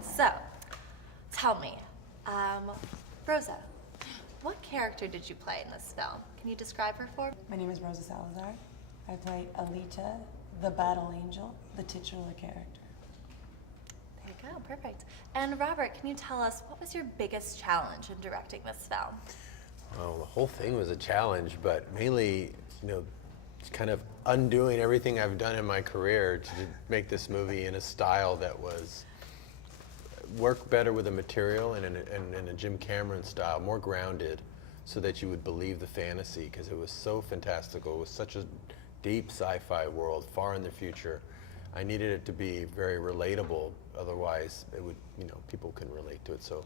So, tell me, Rosa, what character did you play in this film? Can you describe her for me? My name is Rosa Salazar. I play Alita, the Battle Angel, the titular character. There you go, perfect. And Robert, can you tell us what was your biggest challenge in directing this film? Well, the whole thing was a challenge, but mainly, kind of undoing everything I've done in my career to make this movie in a style that was work better with the material and in a Jim Cameron style, more grounded, so that you would believe the fantasy, because it was so fantastical. It was such a deep sci-fi world, far in the future. I needed it to be very relatable, otherwise it would, people couldn't relate to it. So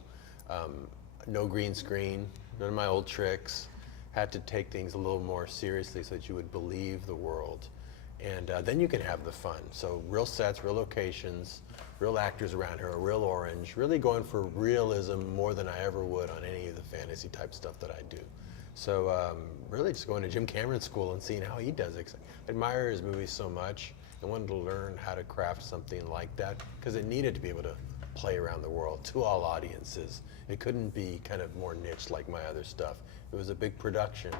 no green screen, none of my old tricks. Had to take things a little more seriously so that you would believe the world. And then you can have the fun. So real sets, real locations, real actors around her, a real orange, really going for realism more than I ever would on any of the fantasy type stuff that I do. So really just going to Jim Cameron school and seeing how he does it. I admire his movies so much and wanted to learn how to craft something like that, because it needed to be able to play around the world to all audiences. It couldn't be kind of more niche like my other stuff. It was a big production,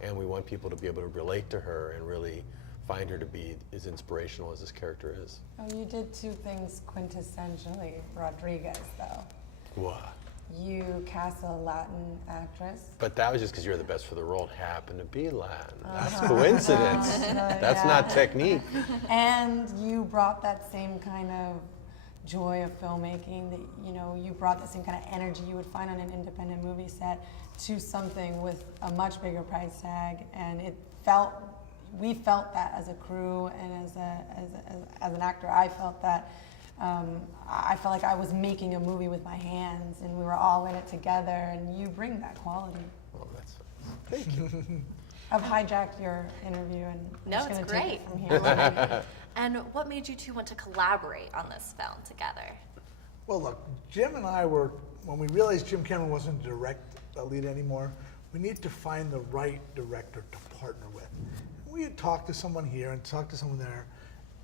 and we want people to be able to relate to her and really find her to be as inspirational as this character is. Oh, you did two things quintessentially Rodriguez, though. What? You cast a Latin actress. But that was just because you're the best for the role and happened to be Latin. That's coincidence. That's not technique. And you brought that same kind of joy of filmmaking, that you brought the same kind of energy you would find on an independent movie set to something with a much bigger price tag, and we felt that as a crew, and as an actor, I felt that. I felt like I was making a movie with my hands, and we were all in it together, and you bring that quality. Well, that's thank you. I've hijacked your interview, and No, I'm it's just gonna great. take it from here. And what made you two want to collaborate on this film together? Well, look, Jim and I were, when we realized Jim Cameron wasn't to direct Alita anymore, we needed to find the right director to partner with. We had talked to someone here and talked to someone there,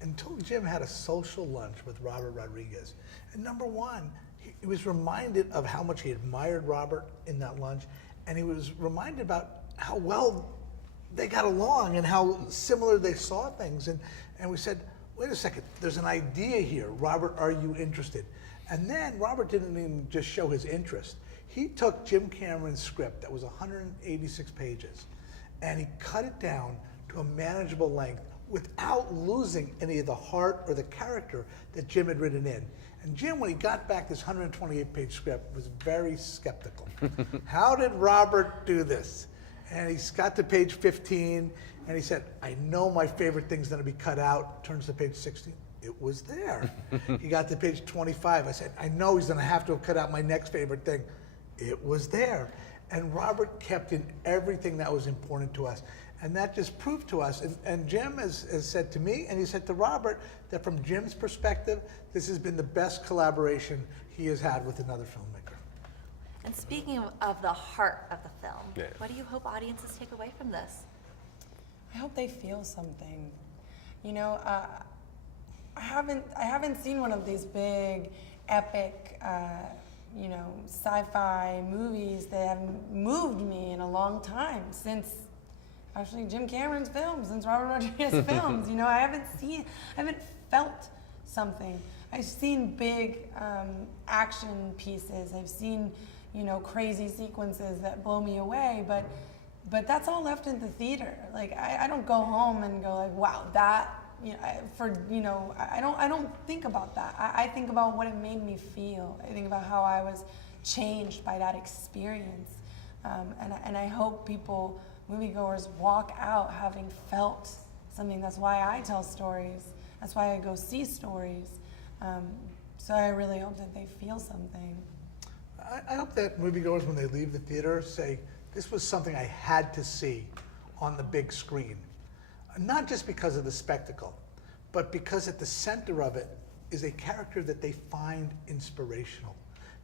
until Jim had a social lunch with Robert Rodriguez. And number one, he was reminded of how much he admired Robert in that lunch, and he was reminded about how well they got along and how similar they saw things. And we said, wait a second, there's an idea here. Robert, are you interested? And then Robert didn't even just show his interest. He took Jim Cameron's script that was 186 pages, and he cut it down to a manageable length without losing any of the heart or the character that Jim had written in. And Jim, when he got back this 128-page script, was very skeptical. How did Robert do this? And he's got to page 15, and he said, I know my favorite thing's gonna be cut out. Turns to page 16, it was there. He got to page 25, I said, I know he's gonna have to have cut out my next favorite thing. It was there. And Robert kept in everything that was important to us. And that just proved to us, and Jim has said to me, and he said to Robert, that from Jim's perspective, this has been the best collaboration he has had with another filmmaker. And speaking of the heart of the film, Yeah. what do you hope audiences take away from this? I hope they feel something. I haven't seen one of these big, epic, sci-fi movies that have moved me in a long time, since actually Jim Cameron's films, since Robert Rodriguez's films. I haven't felt something. I've seen big action pieces. I've seen, crazy sequences that blow me away, but that's all left in the theater. Like, I don't go home and go like, wow, that, I don't think about that. I think about what it made me feel. I think about how I was changed by that experience. And I hope moviegoers walk out having felt something. That's why I tell stories. That's why I go see stories. So I really hope that they feel something. I hope that moviegoers, when they leave the theater, say, this was something I had to see on the big screen. Not just because of the spectacle, but because at the center of it is a character that they find inspirational.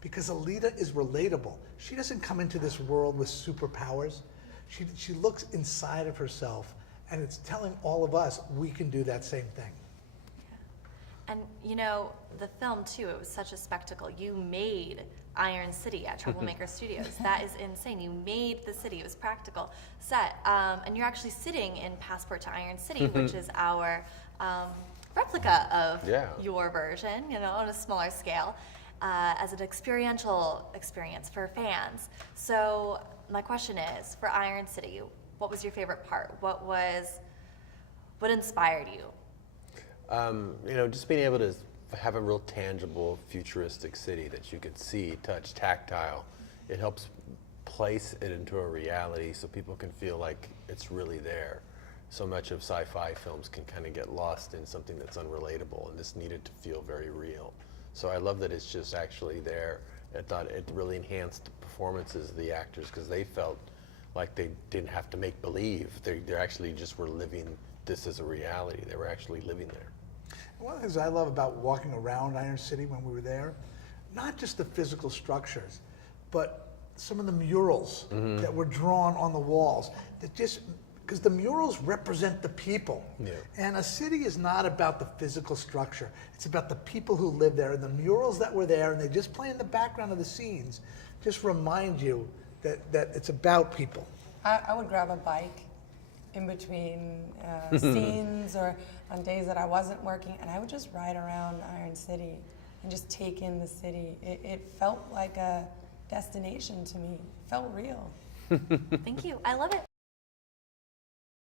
Because Alita is relatable. She doesn't come into this world with superpowers. She looks inside of herself, and it's telling all of us we can do that same thing. And you know, the film too, it was such a spectacle. You made Iron City at Troublemaker Studios. That is insane. You made the city. It was practical set. And you're actually sitting in Passport to Iron City, which is our replica of your version, you know, on a smaller scale, as an experiential experience for fans. So my question is, for Iron City, what was your favorite part? What inspired you? You know, just being able to have a real tangible, futuristic city that you could see, touch, tactile. It helps place it into a reality so people can feel like it's really there. So much of sci-fi films can kind of get lost in something that's unrelatable, and this needed to feel very real. So I love that it's just actually there. I thought it really enhanced the performances of the actors because they felt like they didn't have to make believe. They actually just were living this as a reality. They were actually living there. One of the things I love about walking around Iron City when we were there, not just the physical structures, but some of the murals that were drawn on the walls. That just, because the murals represent the people. Yeah. And a city is not about the physical structure. It's about the people who live there. And the murals that were there, and they just play in the background of the scenes, just remind you that it's about people. I would grab a bike in between scenes or on days that I wasn't working, and I would just ride around Iron City and just take in the city. It felt like a destination to me. It felt real. Thank you. I love it.